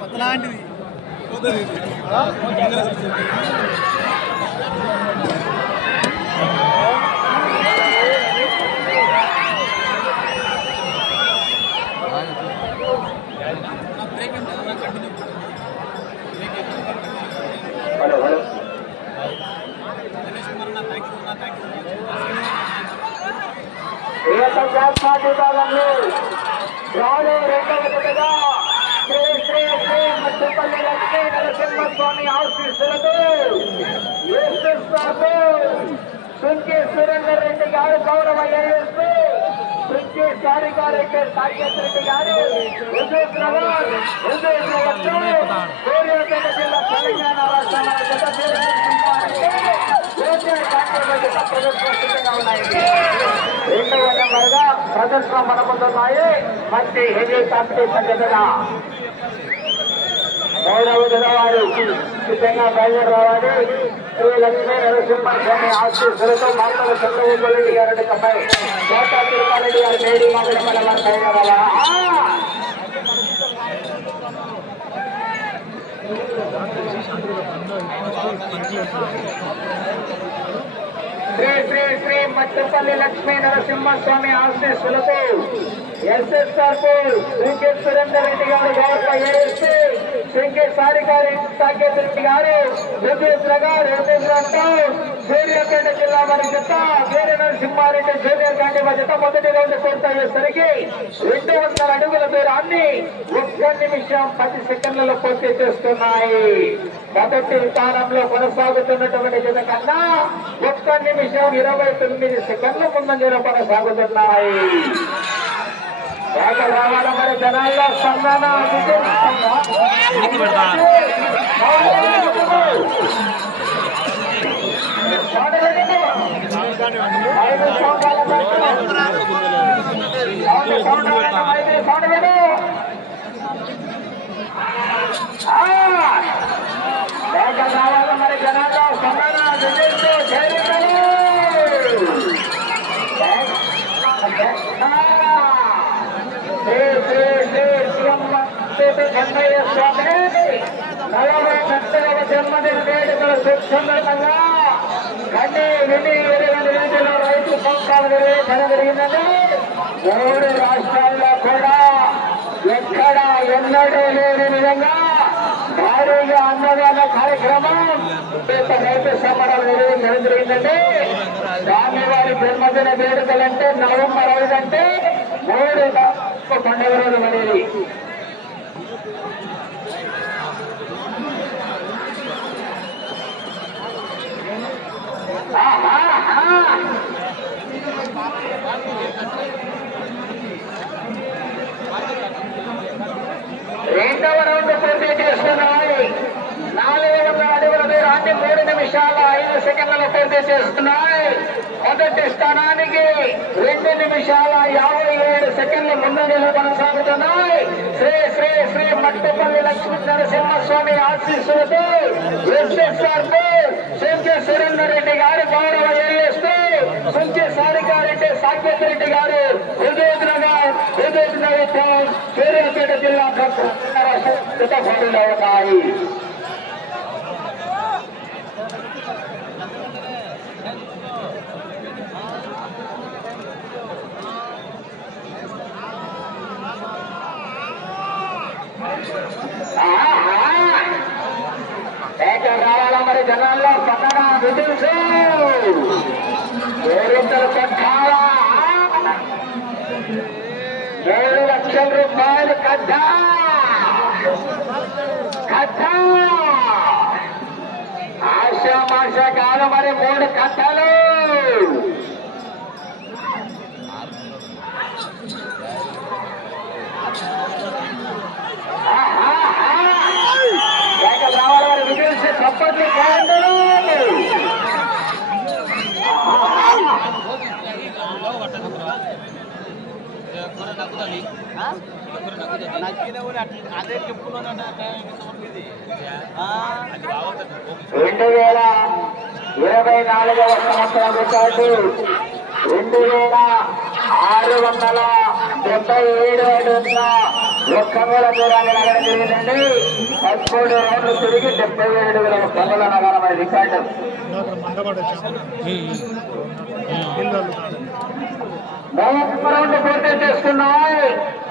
కొత్తలాంటిది విభాగంలో రాను రెండవ జతగా శ్రీ శ్రీ శ్రీ మట్టుపల్లి లక్ష్మీ నరసింహస్వామి ఆశీస్సులతో సుంకి సురేందర్ రెడ్డి గారు గౌరవ ఏఎస్పీ సుంకి సారిగారెడ్డి సాకేత్ రెడ్డి గారు సూర్యాపేట జిల్లా తెలంగాణ రాష్ట్రం రెండవ నెంబర్గా ప్రదర్శన మనమున్నాయి. మంచి హెవీ కాంపిటీషన్ జతగా మూడవ జత వారు సిద్ధంగా బయలుదేరి రావాలి. శ్రీ లక్ష్మీ నరసింహస్వామి ఆశీస్సులతో మాటల చంద్రబాబు గారి అబ్బాయి కోటా తిరుమలరెడ్డి గారి మేడి మామిడి మన వారు బయలుదేరాలా. శ్రీ శ్రీ శ్రీ మట్టుపల్లి లక్ష్మీ నరసింహస్వామి ఆశీస్సులతో ఎస్ఎస్ఆర్ శ్రీకే సురేందర్ రెడ్డి గారు గౌరవ ఏఎస్పీ శ్రీకే సాకేత్ రెడ్డి గారు సూర్యాపేట జిల్లా వారి జత వీర నరసింహారెడ్డి జూనియర్ గాంధీ జత మొదటి రౌండ్ పూర్తయ్యేసరికి 200 అడుగుల దూరాన్ని 1 నిమిషం 10 సెకండ్లలో పూర్తి చేస్తున్నాయి. మొదటి స్థానంలో కొనసాగుతున్నటువంటి జత కన్నా 1 నిమిషం 29 సెకండ్ల ముందంజలో కొనసాగుతున్నాయి. రావాల మరి జనాల్లో స్పందన రావాల మరి జనాల్లో స్పందన కన్నయ్య స్వామి 40 జన్మదిన వేడుకల సందర్భంగా కన్నీ విని 20 గంటల రైతు సంస్థలు నిర్వహించడం జరిగిందని 3 రాష్ట్రాల్లో కూడా ఎక్కడ ఎన్నడూ లేని విధంగా భారీగా అన్నదాన కార్యక్రమం రైతు సంబరాలు నిర్వహించడం జరిగిందండి. స్వామివారి జన్మదిన వేడుకలంటే నవంబర్ 5 అంటే 3 పండుగ రోజు అనేది. రెండవ రౌండ్ పూర్తి చేస్తున్నాయి. 400 అడుగుల దూరాన్ని 3 నిమిషాల 5 సెకండ్లలో పూర్తి చేస్తున్నాయి. మొదటి స్థానానికి 2 నిమిషాల 57 సెకండ్ల ముందంజలో కొనసాగుతున్నాయి. శ్రీ శ్రీ శ్రీ మట్టుపల్లి లక్ష్మీ నరసింహస్వామి ఆశీస్సులతో ఎస్ఎస్ఆర్ సుంకి సురేందర్ రెడ్డి గారు గౌరవ ఏఎస్పీ సుంకి సారిగారెడ్డి సాకేత్ రెడ్డి గారు సూర్యాపేట జిల్లా సిద్ధపడుతూ ఉన్నాయి. రావాలా మరి జనాల్లో పక్కన విధించు 7 కట్టాలా 7 లక్షల రూపాయలు కట్టా ఆశ కాదు మరి 3 కట్టాలు. రావాలి మరి విధించి తప్పట్లు కాదు. అదే చెప్పుకున్నాను 2000 24వ సంవత్సరం రికార్డు 2677 అడుగుల 1 అంగుళ దూరాన్ని నగరం జరిగిందండి. 13 రౌండ్లు తిరిగి 77 అడుగుల 1 అంగుళ నగరం రికార్డు. రౌండ్ పూర్తి చేసుకున్నాయి.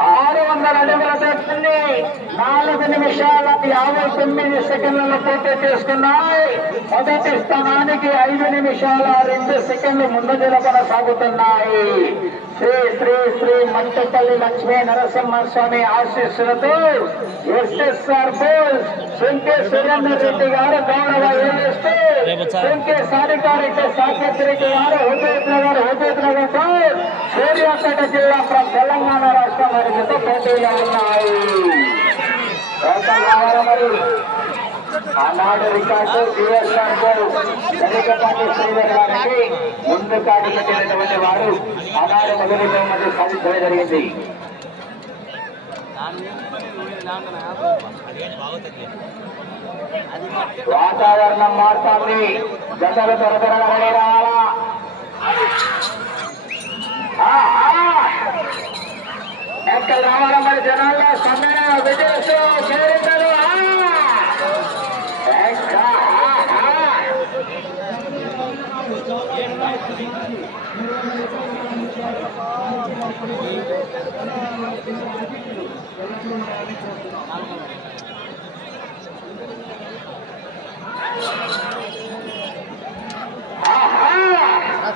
600 అడుగుల దూరాన్ని 4 నిమిషాల 59 సెకండ్లలో పూర్తి చేసుకున్నాయి. మొదటి స్థానానికి 5 నిమిషాల 2 సెకండ్లు ముందంజలో కొనసాగుతున్నాయి. శ్రీ శ్రీ శ్రీ మంటపల్లి లక్ష్మీ నరసింహస్వామి ఆశీస్సులతో ఎస్ఎస్ఆర్ బోల్స్ సుంకే సురేందర్ రెడ్డి గారు గౌరవ ఏఎస్పీ సుంకే సారికారెడ్డి సాకేత్ రెడ్డి గారు హుజూర్ నగర్ సూర్యాపేట జిల్లా తెలంగాణ రాష్ట్రం వారితో పోటీలో ఉన్నాయి. మరి ఆనాడు రికార్డు బిఎస్ఆర్ గరికపాటి శ్రీధర్ గారికి ముందు కాడి పెట్టినటువంటి వారు ఆనాడు మొదటి బహుమతి సాధించడం జరిగింది. వాతావరణం మారుతుంది. జతలు త్వరగా రెడీ రావాలా. ఎక్కడ రావాలా మరి జనాల్లో సమయ విజయసు చేరిందలు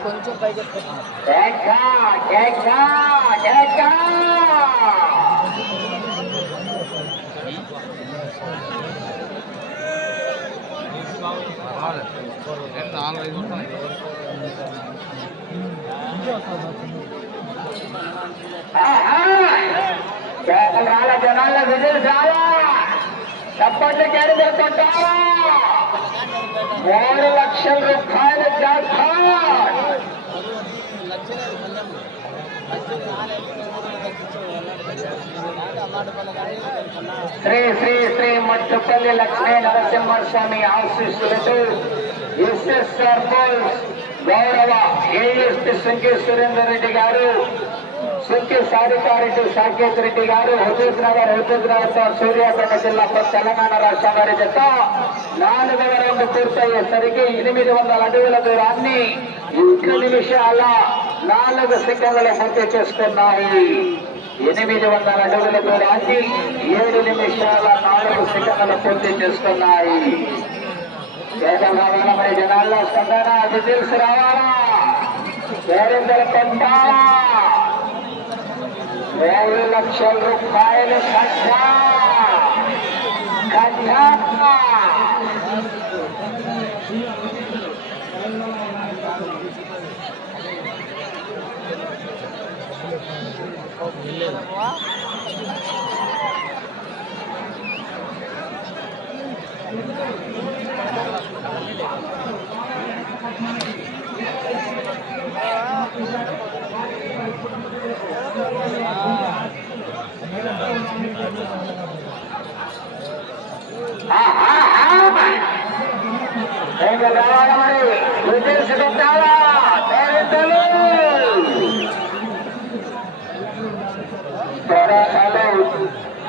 కొంచెం పైకి జనాల విజయ్ చాలా చప్పట్లు కేడలు కొట్టాలా. 3 లక్షల రూపాయల శ్రీ శ్రీ శ్రీ మట్టుపల్లి లక్ష్మీ నరసింహస్వామి ఆశీస్సులతో ఎస్ఎస్ఆర్ బోల్స్ గౌరవ ఏఎస్పీ సుంకే సురేందర్ రెడ్డి గారు సుంకే సారికారెడ్డి సాకేత్ రెడ్డి గారు హుజూర్ నగర్ సూర్యాపేట జిల్లా తెలంగాణ రాష్ట్రం వారి జత 4వ రౌండ్ పూర్తయ్యేసరికి 800 అడుగుల దూరాన్ని 2 నిమిషాల 4 సెకండ్లలో పూర్తి చేసుకున్నాయి. 800 అడుగుల దూరాన్ని 7 నిమిషాల 4 సెకండ్లలో పూర్తి చేసుకున్నాయి. మరి జనాల్లో స్పందన అది తెలిసి రావాలా. పేరెందుల కొంటారా 3 లక్షల రూపాయలు కట్టా.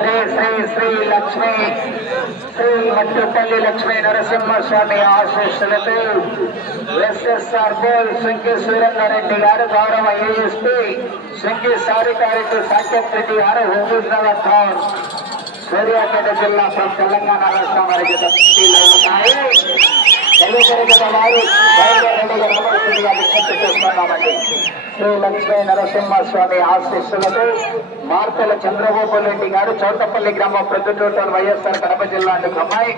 శ్రీ శ్రీ శ్రీ లక్ష్మీ శ్రీ మట్టుపల్లి లక్ష్మీ నరసింహస్వామి ఆశీస్సులతో ఎస్ఎస్ఆర్ బోల్ సుంకే సురేందర్ రెడ్డి గారు గౌరవ ఏఎస్పీ సుంకే సారికారెడ్డి సాకేత్ రెడ్డి గారు హుజూర్ నగర్ టౌన్ సూర్యాపేట జిల్లా తెలంగాణ రాష్ట్రం వారికి పోటీలో ఉన్నాయి. వారు విజ్ఞప్తి చేస్తున్నామండి. శ్రీ లక్ష్మీ నరసింహస్వామి ఆశీస్సులతో మార్తెల చంద్రబాబు రెడ్డి గారు చౌటపల్లి గ్రామం ప్రొద్దుటూరు వైఎస్ఆర్ కడప జిల్లా అమ్మాయి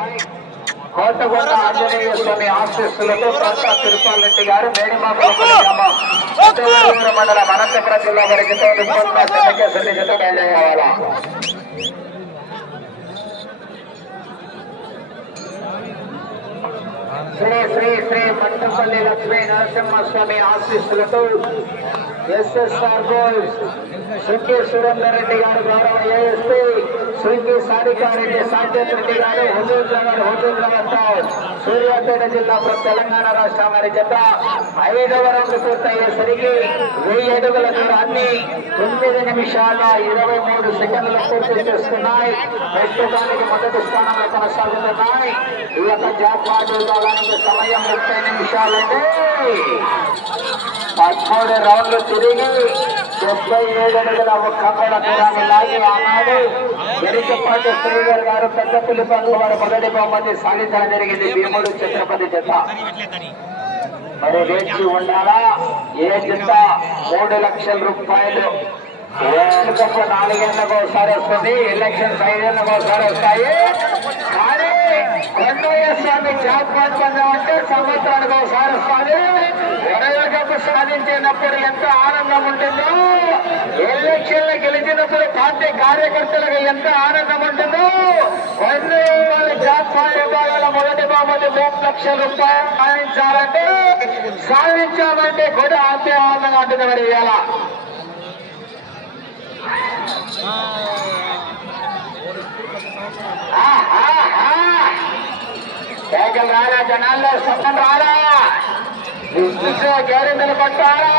కోటగొండ ఆంజనేయ స్వామి ఆశీస్సులతో కోట తిరుపాల్ రెడ్డి గారు మేడిమాపల్లి గ్రామం మండలం అనంతపురం జిల్లా వారికి బయలుదేరాలా. శ్రీ శ్రీ శ్రీ మట్టపల్లి లక్ష్మీ నరసింహస్వామి ఆశీస్సులతో ఎస్ఎస్ఆర్ బోల్స్ సుంకే సురేందర్ రెడ్డి గారు గౌరవ ఏఎస్పీ శ్రీకి సారికారెడ్డి సాకేత్ రెడ్డి గారు హుజూర్ నగర్ సూర్యాపేట జిల్లా తెలంగాణ రాష్ట్రం వారి జత 5వ రౌండ్ పూర్తయ్యేసరికి 1000 అడుగుల దూరాన్ని 9 నిమిషాల 23 సెకండ్లు పూర్తి చేసుకున్నాయి. ప్రస్తుతానికి మొదటి స్థానంలో కొనసాగుతున్నాయి. ఈ యొక్క జాక్పాట్ విభాగానికి సమయం 30 నిమిషాలంటే 13 రౌండ్లు తిరిగి 77 అడుగుల ఒక్క కూడా దూరాన్ని లాగి ఆనాడు ఎరికపాటి శ్రీధర్ గారు పెద్ద పిలుపల్లి వారు మొదటి బహుమతి సాధించడం జరిగింది. భీముడు ఛత్రపతి జత మరి వేచి ఉండాలా. ఏ జత 3 లక్షల రూపాయలు వరల్డ్ కప్ 4 ఏళ్ళకు ఒకసారి వస్తుంది. ఎలక్షన్స్ 5 ఏళ్ళకు ఒకసారి వస్తాయి. కానీ కొండయ్యస్వామి జాక్పాట్ పందెం అంటే సంవత్సరానికి ఒకసారి వస్తుంది. వరల్డ్ కప్ సాధించినప్పుడు ఎంత ఆనందం ఉంటుందో, ఎలక్షన్లు గెలిచినప్పుడు పార్టీ కార్యకర్తలకు ఎంత ఆనందం ఉంటుందో, కొండయ్య జాక్పాట్ విభాగాల మొదటి బహుమతి 3 లక్షల రూపాయలు సాధించామంటే కూడా అంతే ఆనందంగా ఉంటుంది. మరి ఇలా సైకిల్ రాలా, జనాల్లో సొంతం రాలా, గ్యారెంటీలు పట్టాలా.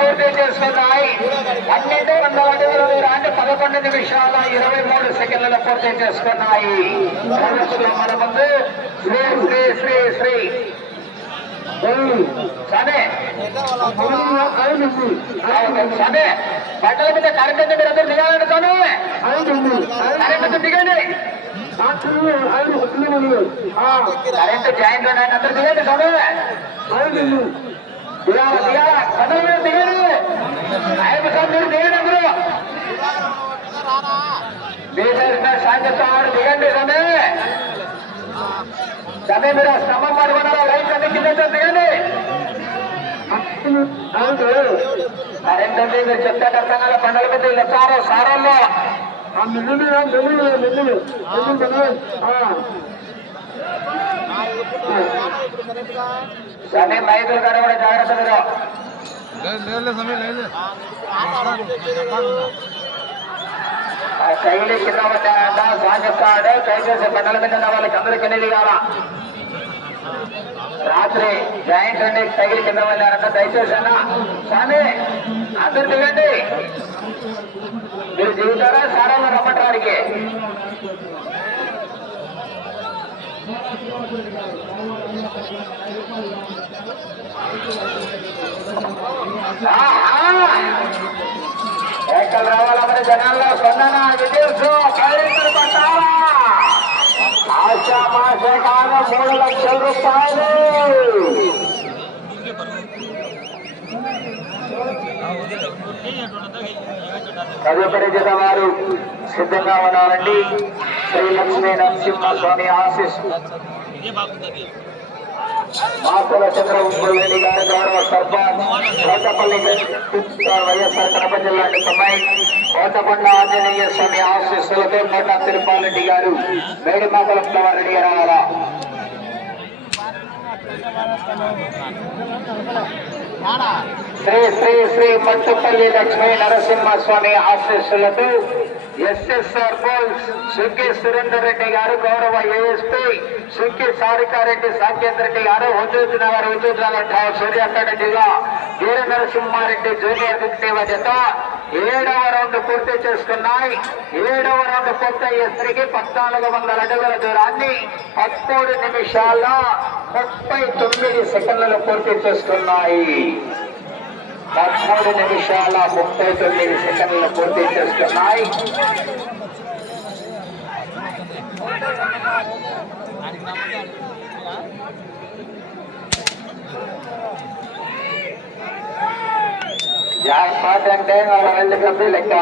పూర్తి చేసుకున్నాయి. 1200 అడుగుల దూరాన్ని 11 నిమిషాల 23 సెకండ్లలో పూర్తి చేసుకున్నాయి. మన ముందు శ్రీ శ్రీ శ్రీ శ్రీ సనే సనే బట్టల మీద కరెంట్ మీరు అందరూ దిగాలండి. సనే కరెంట్ దిగండి. కరెంట్ జాయింట్ ఉన్నాయి, అందరూ దిగండి. సనే దిగాల దిగాల బట్టల మీద దిగండి. 5 మీరు దిగండి. అందరూ సాయంత్రం దిగండి. సనే సనే మీరు స్తంభం పడుకున్నారా? లైట్ అన్ని కింద దిగండి. కరెంట్ అంటే మీరు చెప్తే అర్థం కదా. పండుగ మీద ఇలా సారాల్లో సరే రైతులు గారు కూడా జాగ్రత్తగా కైలి కింద పడ్డారంట. సాగిస్తాడు దయచేసి పండుగల మీద ఉన్న వాళ్ళకి అందరికీ ఎన్ని దిగాల. రాత్రి జాయింట్ అండి తగిలి కింద వెళ్ళారంట. దయచేసి అన్న స్వామి అందరు దిగండి. మీరు దిగుతారా సారాలు రమ్మటానికి? ఎక్కడ రావాలా మరి జనాల్లో? స్పందన విజయసు ఖరీదు పట్టాలా. ఆశామాష కాగా 3 లక్షల రూపాయలు. తదుపరి జత వారు సిద్ధంగా ఉన్నారండి. శ్రీ లక్ష్మీ నరసింహస్వామి ఆశీస్ మాకుల చంద్రబాబు గారు గౌరవ సర్పంచ్ కోటపల్లి వైఎస్ఆర్ కడప జిల్లా సమ్మాయి కోటపండ ఆంజనేయ స్వామి ఆశీస్సులతో కోట తిరుపాలరెడ్డి గారు మేడిమాకల రెడ్డి రావాలా. శ్రీ శ్రీ శ్రీ పట్టుపల్లి లక్ష్మీ నరసింహస్వామి ఆశీస్సులతో ఎస్ఎస్ఆర్ పోల్స్ సుంకి సురేందర్ రెడ్డి గారు గౌరవ ఏఎస్పీ సుంకి సారికారెడ్డి సాకేత్ రెడ్డి గారు హుజూర్ నగర్ సూర్యాపేట జిల్లా వీర నరసింహారెడ్డి జూనియర్ విక్టీవ జత 7వ రౌండ్ పూర్తి చేసుకున్నాయి. 7వ రౌండ్ పూర్తయ్యేసరికి 1400 అడుగుల దూరాన్ని 13 నిమిషాల 39 సెకండ్లలో పూర్తి చేసుకున్నాయి. 13 నిమిషాల 39 సెకండ్లు పూర్తి చేస్తున్నాయి. జాక్పాట్ అంటే వరల్డ్ కప్ లెక్క.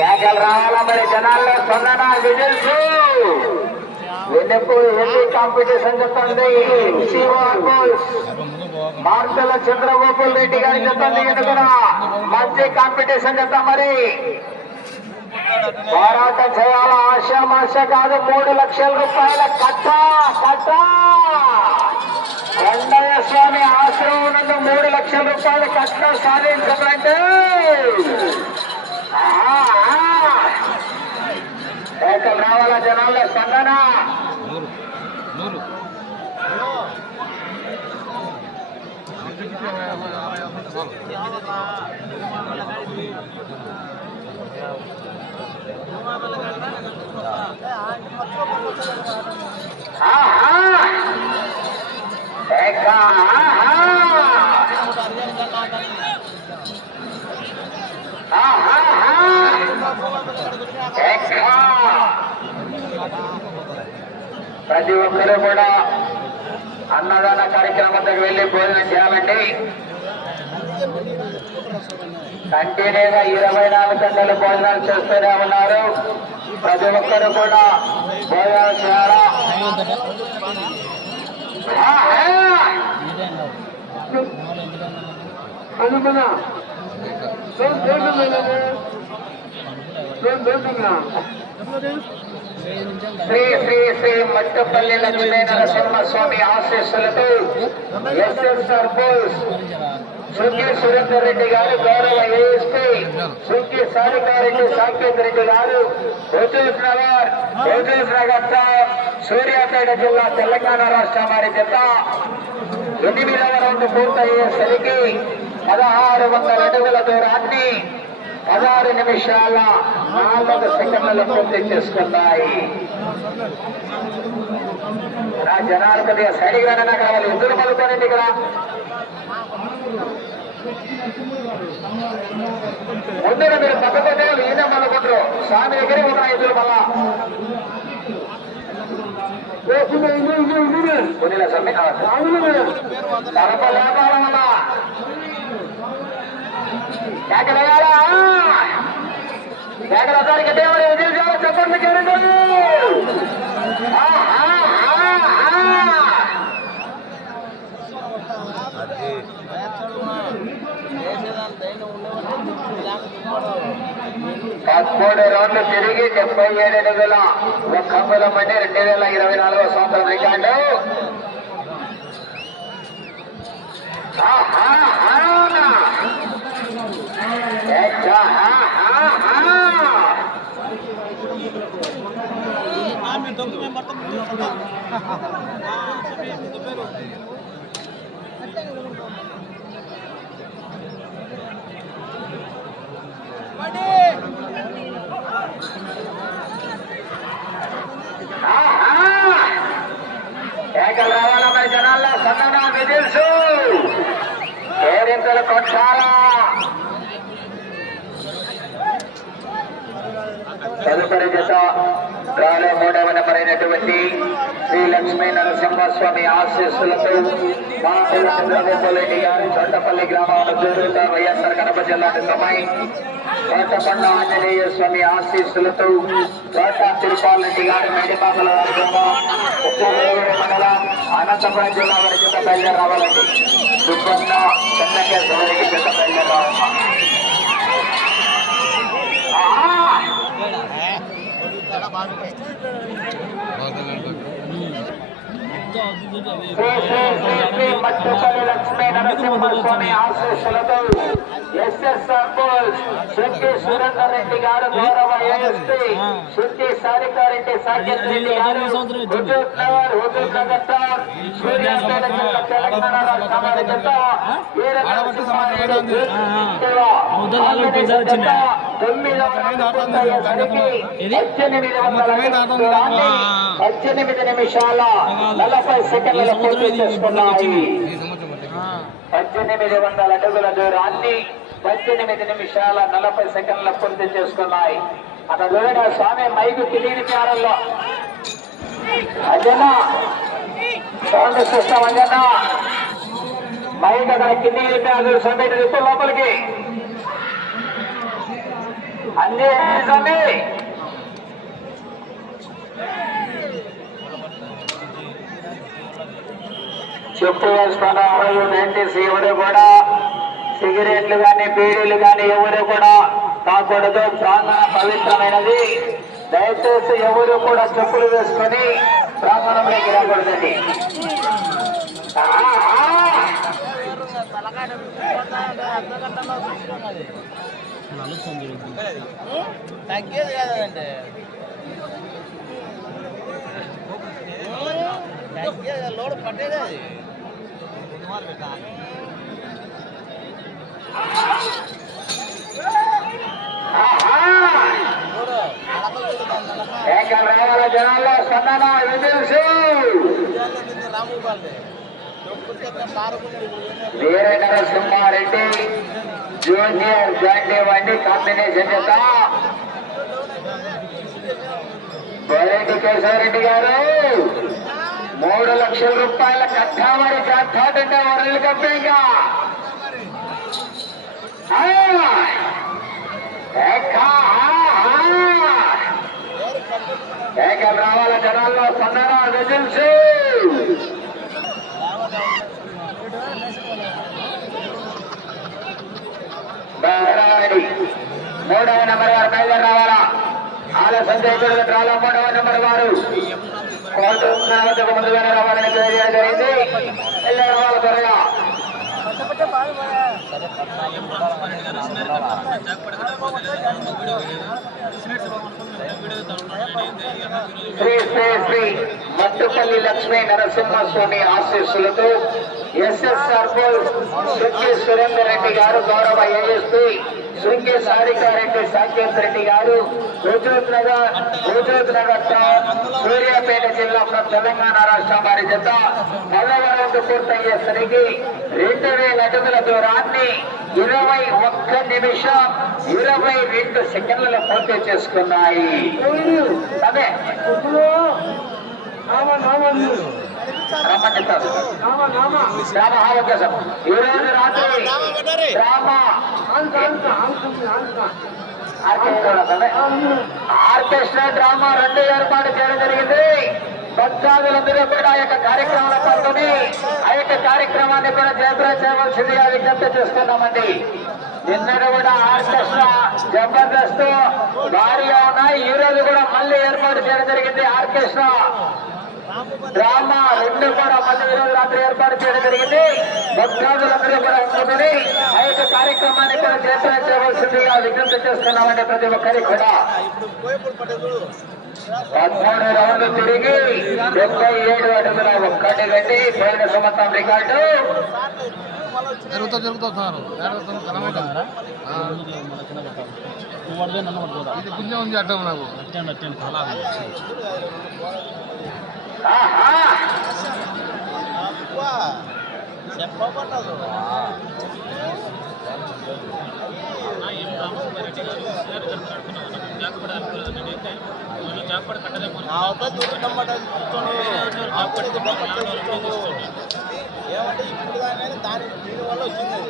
కేకలు రావాలా మరి జనాల్లో స్పందన విజిల్స్ వెన్నెప్పు ఎన్ని కాంపిటీషన్ చెప్తుంది మార్తల చంద్రగోపాల్ రెడ్డి గారి చెప్తుంది ఎందుకునా మంచి కాంపిటీషన్ చెప్తాం మరి పోరాటం చేయాల ఆశామాష కాదు 3 లక్షల రూపాయల కట్ట కొండయ్య స్వామి ఆశ్రమం నుండి 3 లక్షల రూపాయల కట్ట సాధించాలంటే కేకలు రావాలా జనాల్లో స్పందన ప్రతి ఒక్కరూ కూడా అన్నదాన కార్యక్రమం దగ్గర వెళ్ళి భోజనం చేయాలండి. కంటిన్యూగా 24 గంటలు భోజనాలు చేస్తూనే ఉన్నారు. ప్రతి ఒక్కరు కూడా భోజనాలు చేయాలా. శ్రీ శ్రీ శ్రీ మట్టపల్లి లక్ష్మీ నరసింహస్వామి ఆశీస్సులతో ఎస్ఎస్ఆర్ బోస్ సుఖీ సురేందర్ రెడ్డి గారు, గౌరవ ఏఎస్పీ సుఖీ సారికారెడ్డి సాకేత్ రెడ్డి గారు, హుజూర్ నగర్ సూర్యాపేట జిల్లా తెలంగాణ రాష్ట్రం వారి జత 8వ రౌండ్ పూర్తయ్యేసరికి 1600 అడుగుల దూరాన్ని 16 నిమిషాల 4 సెకండ్లలో పూర్తి చేసుకున్నాయి. నా జనాలు కొద్దిగా సైడ్కి రానన్నా కావాలి. ఎదురు మలుకోనండి ఇక్కడ. ముందుగా మీరు పక్కపక్క ఈయన మలుకుంటారు. స్వామి దగ్గరికి ఒక ఎదురు మళ్ళా కొద్దిగా సమ్మె తరపలేపాలన్నా కేకలకి దేవుడు ఎదురు చెప్పండి. పదమూడు రౌండ్లు తిరిగి 77 అడుగుల 1 అంగుళం అంటే 2024వ సంవత్సరం రికార్డు. కేకలు రావాలా మరి జనాల్లో సన్నన విజిల్స్ కేరింతలు కొట్టాలా. తదుపరి జత డ్రాలో 3వ నెంబర్ అయినటువంటి శ్రీ లక్ష్మీ నరసింహస్వామి ఆశీస్సులతో మాటల చంద్రగోపాల్ రెడ్డి గారు చొట్టపల్లి గ్రామంలో జరుగుతా వైఎస్ఆర్ కడప జిల్లా సమయం కోటకొండ ఆంజనేయ స్వామి ఆశీస్సులతో కోట తిరుపాల్ రెడ్డి గారు మేడిపాకల మండలం అనంతపురం జిల్లా వారి జత బయలుదేరి రావాలండి. సుబ్బన్న చెన్నకేశ్వరికి జత బయలుదేరి రావాలమ్మా. మట్టపల్లి లక్ష్మీ నరసింహస్వామి ఆశీస్సులతో ఎస్ఎస్ఆర్ బోస్ సుఖీ సురేందర్ రెడ్డి గారు, గౌరవ ఏఎస్పీ సుఖీ సారికారెడ్డి సాకేత్ రెడ్డి గారు, హుజూర్ నగర్ టౌన్ సూర్యాపేట జిల్లా తెలంగాణ రాష్ట్రం వారి జత 18 నిమిషాల 40 సెకండ్ల పూర్తి చేసుకున్నాయి. 1800 అడుగుల దూరాన్ని 18 నిమిషాల 40 సెకండ్ల పూర్తి చేసుకున్నాయి. అక్కడ చూడండి స్వామి మైకు తెలియని ప్యారల్లో Anjana sound system Anjana mic అక్కడ కింది ప్యారు సొంత ఇప్పుడు లోపలికి అన్ని చెప్పు వేసుకున్న నైన్టీస్ ఎవరు కూడా సిగరెట్లు కానీ బీడీలు కానీ ఎవరు కూడా తాకూడదు. ప్రాంగణ పవిత్రమైనది. దయచేసి ఎవరు కూడా చెప్పులు వేసుకొని ప్రాంగణంలోకి రాకూడదండి. తగ్గేది కాదండి, లోడ్ పట్టేదే అది. జనాల్లో స్పందన వీర నరసింహారెడ్డి జూనియర్ జాండీ వండి కాంబినేషన్ చేత బైరెడ్డి కేశవరెడ్డి గారు 3 లక్షల రూపాయల కట్టామని చేస్తాడంటే వరల్డ్ కప్ ఇంకా ఏకలు రావాల జనాల్లో స్పందన విజిల్స్. మూడవ నెంబర్ వారు బయలుదేరి రావాలా. ఆలస్యం చేయకూడదు. డ్రాలో 3వ నెంబర్ వారు కోర్టు ముందుగానే రావాలని తెలియజేయడం జరిగింది. రావాలి త్వరగా. శ్రీ శ్రీ శ్రీ మట్టుపల్లి లక్ష్మీ నరసింహస్వామి ఆశీస్సులతో ఎస్ఎస్ఆర్ శృంగి సురేందర్ రెడ్డి గారు, గౌరవ ఏఎస్పీ శృంగి సారికారెడ్డి సాకేత్ రెడ్డి గారు, హుజూర్ నగర్ టౌన్ సూర్యాపేట జిల్లా తెలంగాణ రాష్ట్రం వారి జత 10వ రౌండ్ పూర్తయ్యేసరికి 2000 అడుగుల దూరాన్ని 21 నిమిషం 22 సెకండ్లలో పూర్తి చేసుకున్నాయి. ఈ రోజు రాత్రి ఆర్కెస్ట్రా డ్రామా 2 ఏర్పాటు చేయడం జరిగింది. భక్తాదులందరూ కూడా ఆ యొక్క కార్యక్రమంలో పాల్గొని ఆ యొక్క కార్యక్రమాన్ని కూడా జయప్రద చేయవలసిందిగా విజ్ఞప్తి చేస్తున్నామండి. నిన్నటి కూడా ఆర్కెస్ట్రా జబర్దస్త్ భారీగా ఉన్నాయి. ఈ రోజు కూడా మళ్ళీ ఏర్పాటు చేయడం జరిగింది. ఆర్కెస్ట్రా డ్రామా 2 కూడా మళ్ళీ ఈ రోజు రాత్రి ఏర్పాటు చేయడం జరిగింది. భక్తాదులందరూ కూడా ఉంచుకొని ఆ యొక్క కార్యక్రమాన్ని కూడా జయప్రద చేయవలసిందిగా విజ్ఞప్తి చేస్తున్నామండి. ప్రతి ఒక్కరికి కూడా 13 రౌండ్లు తిరిగి 77 అడుగుల 1 గంటి పోయిన సంవత్సరం రికార్డు జరుగుతుంది సార్. ఇది పుణ్యం ఉంది అడ్డం నాకు. చెప్పబడ్డదు ఏమంటే ఇప్పుడు దాని దీనివల్ల వచ్చింది.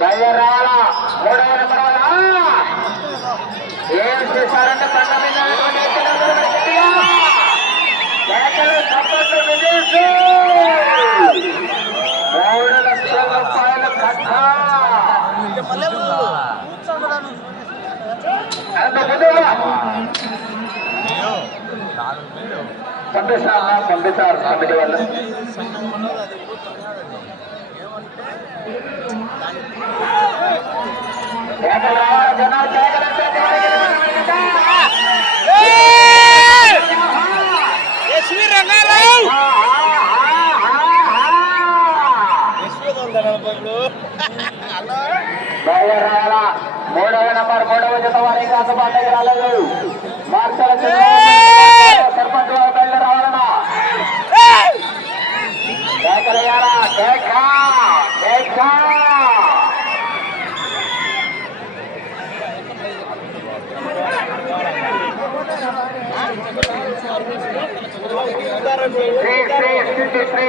బయలుదేరాలా 3వ నెంబర్ ఏం చేశారంటే పంట మీద 3 లక్షల రూపాయల కట్ట పంపిస్తారు కమిటీ వాళ్ళు. బయలుదేరాలా 3వ నెంబర్ 3వ జత వారికి అందుబాటులోకి రాలేదు. మార్చల సర్పంచ్ వారు బయలుదేరాలన్నా కేకలయ్యారా కేక కేక. శ్రీ శ్రీ శ్రీ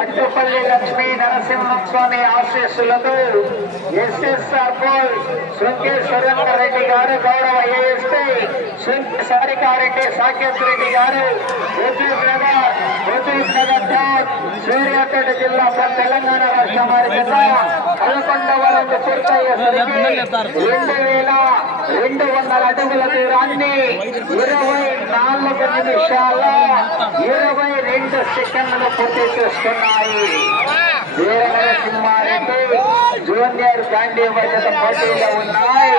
పట్టుపల్లి లక్ష్మీ నరసింహస్వామి ఆశీస్సులతో ఎస్ఎస్ఆర్ పోల్ శృంగి సురేందర్ రెడ్డి గారు గౌరవ ఏఎస్పీ శృంగి సారికారెడ్డి సాకేత్ రెడ్డి గారు హుజూర్ నగర్ సూర్యాపేట జిల్లా తెలంగాణ రాష్ట్రం వారి చేత 11వ రౌండ్ పూర్తయ్యేసరికి 2200 అడుగుల దూరాన్ని 24 నిమిషాల 22 సెకండ్లు పూర్తి చేస్తున్నాయి. వీర నరసింహారెడ్డి జూనియర్ గాంధీ వర్గత పోటీలో ఉన్నాయి.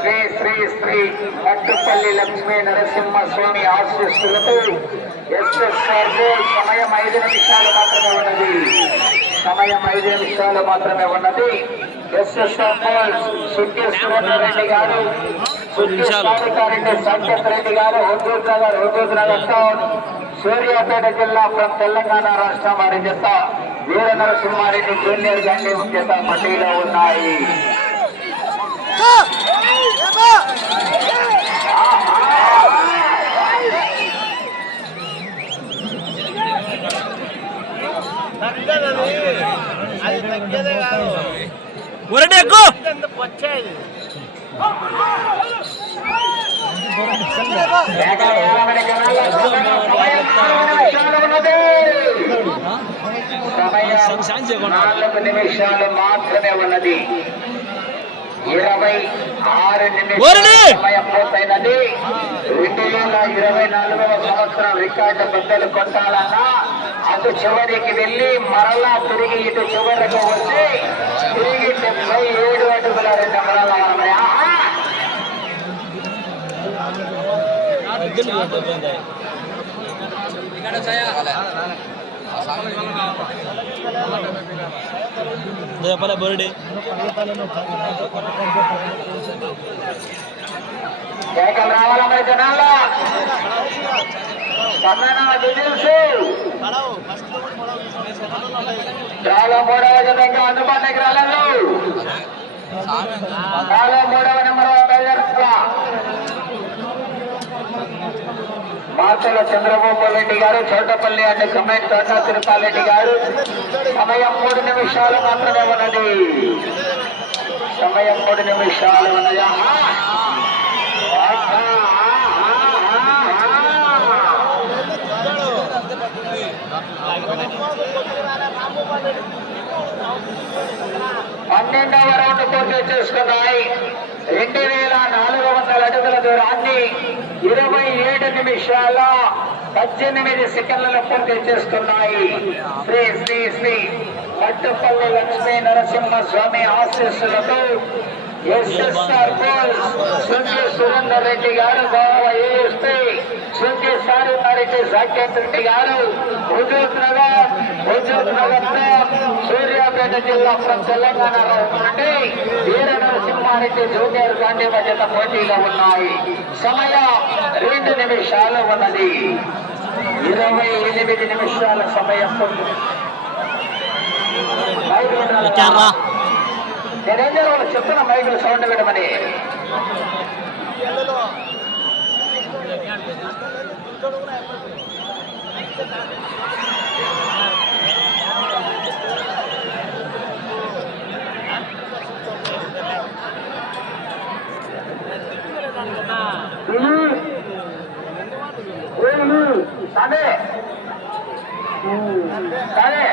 శ్రీ శ్రీ శ్రీ పట్టుపల్లి లక్ష్మీ నరసింహస్వామి ఆశీస్సులతో ఎస్ఎస్ఆర్ సమయం 5 నిమిషాలు మాత్రమే ఉన్నది. సమయం 5 నిమిషాలు మాత్రమే ఉన్నది. ఎస్ఎస్ఆర్ సుఖీ సురేందర్ రెడ్డి గారు, సుఖీ సారికారెడ్డి సాకేత్ రెడ్డి గారు, హుజూర్ నగర్ టౌన్ సూర్యాపేట జిల్లా తెలంగాణ రాష్ట్రం వారి జత వీర నరసింహారెడ్డి జూనియర్ గాంధీ జత పోటీలో ఉన్నాయి. అది తగ్గేదే కాదు, వచ్చేది సమయం 4 నిమిషాలు మాత్రమే ఉన్నది. 26 నిమిషాలు సమయం పూర్తయినది. 2024వ సంవత్సరం రికార్డు బద్దలు కొట్టాలన్నా అటు చివరికి వెళ్ళి మరలా తిరిగి ఇటు చివరకు వచ్చి తిరిగి 77 అడుగుల 2 అంగుళాల బర్డే కేకలు రావాలా మరి జనాల్లో? చాలా 3వ జత ఇంకా అందుబాటులోకి రాలేదు. చాలా 3వ నెంబర్ మార్తల చంద్రబాబు రెడ్డి గారు, చోటపల్లి అంటే కమెంట్ తోట తిరుపాలరెడ్డి గారు. సమయం 3 నిమిషాలు మాత్రమే ఉన్నది. సమయం 3 నిమిషాలు ఉన్నది. పన్నెండవ రౌండ్ పూర్తి చేసుకున్నాయి. 2400 అడుగుల దూరాన్ని 27 నిమిషాల 18 సెకండ్లలో పూర్తి చేస్తున్నాయి. శ్రీ శ్రీ శ్రీ పట్టుపల్లి లక్ష్మీ నరసింహస్వామి ఆశీస్సులతో ఎస్ఎస్ఆర్ శృంగి సురేందర్ రెడ్డి గారు, గౌరవ ఏఎస్పీ శృంగి సారికారెడ్డి సాకేత్ రెడ్డి గారు, హుజూర్ నగర్ సూర్యాపేట జిల్లా తెలంగాణలో నుండి వీర నరసింహారెడ్డి జూనియర్ గాంధీ జత పోటీలో ఉన్నాయి. సమయం 2 నిమిషాలు ఉన్నది. 28 నిమిషాల సమయం. నేనేం వాళ్ళు చెప్తున్నా మైకులు సౌండ్ పెట్టమని. అదే అదే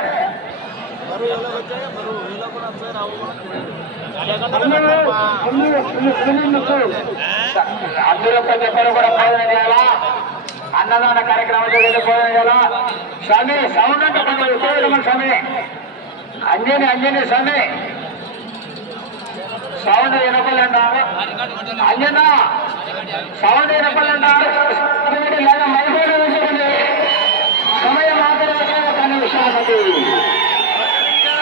అందులో ప్రతి ఒక్కరు కూడా భోజనం చేయాలా, అన్నదాన కార్యక్రమం భోజనం చేయాలా. స్వామి సౌండ్ అంటే కొంచెం ఉపయోగం స్వామి. అంజని స్వామి సౌండ్ వినపలంటారు. అంజన సౌండ్ వినపలంటారు.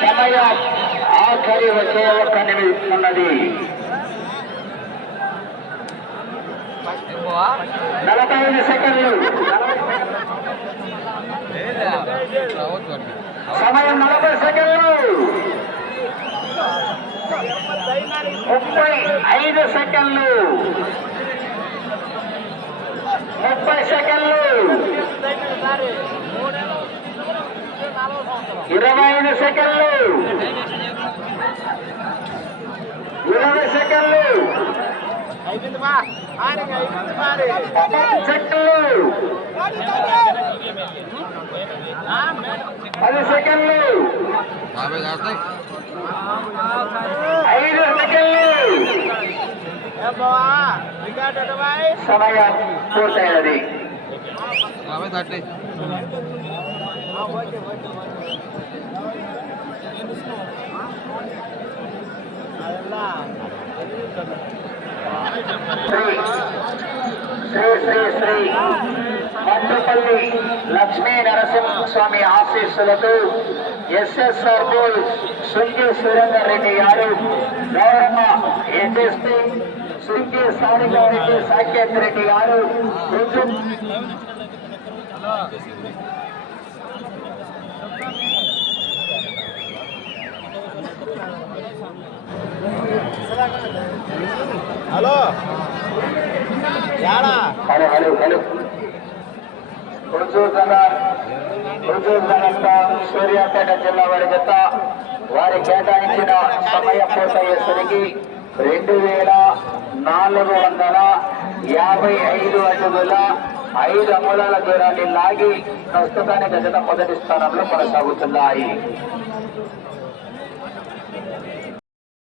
సమయం ఆఖరి వచ్చే 1 నిమిషం ఉన్నది. 45 సెకండ్లు సమయం. 40 సెకండ్లు 35 సెకండ్లు 30 సెకండ్లు 25 సెకండ్లు 20 సెకండ్లు అయిపోయింది బా అయిపోయింది మరి సెకండ్లు 10 సెకండ్లు 5 సెకండ్లు సమయం పూర్తయినది. శ్రీ మట్టుపల్లి లక్ష్మీ నరసింహస్వామి ఆశీస్సులతో ఎస్ఎస్ఆర్ బోల్ శృంగి సురేందర్ రెడ్డి గారు గౌరవ ఎస్ఎస్పీ శృంగి సారిగారెడ్డి సాకేత్ రెడ్డి గారు hello hello hello hello Suryapet జిల్లా వారి జత వారి కేటాయించిన సమయం పూర్తయ్యేసరికి 2455 అడుగుల 5 అంగుళాల దూరాన్ని లాగి ప్రస్తుతానికి జత మొదటి స్థానంలో కొనసాగుతున్నాయి.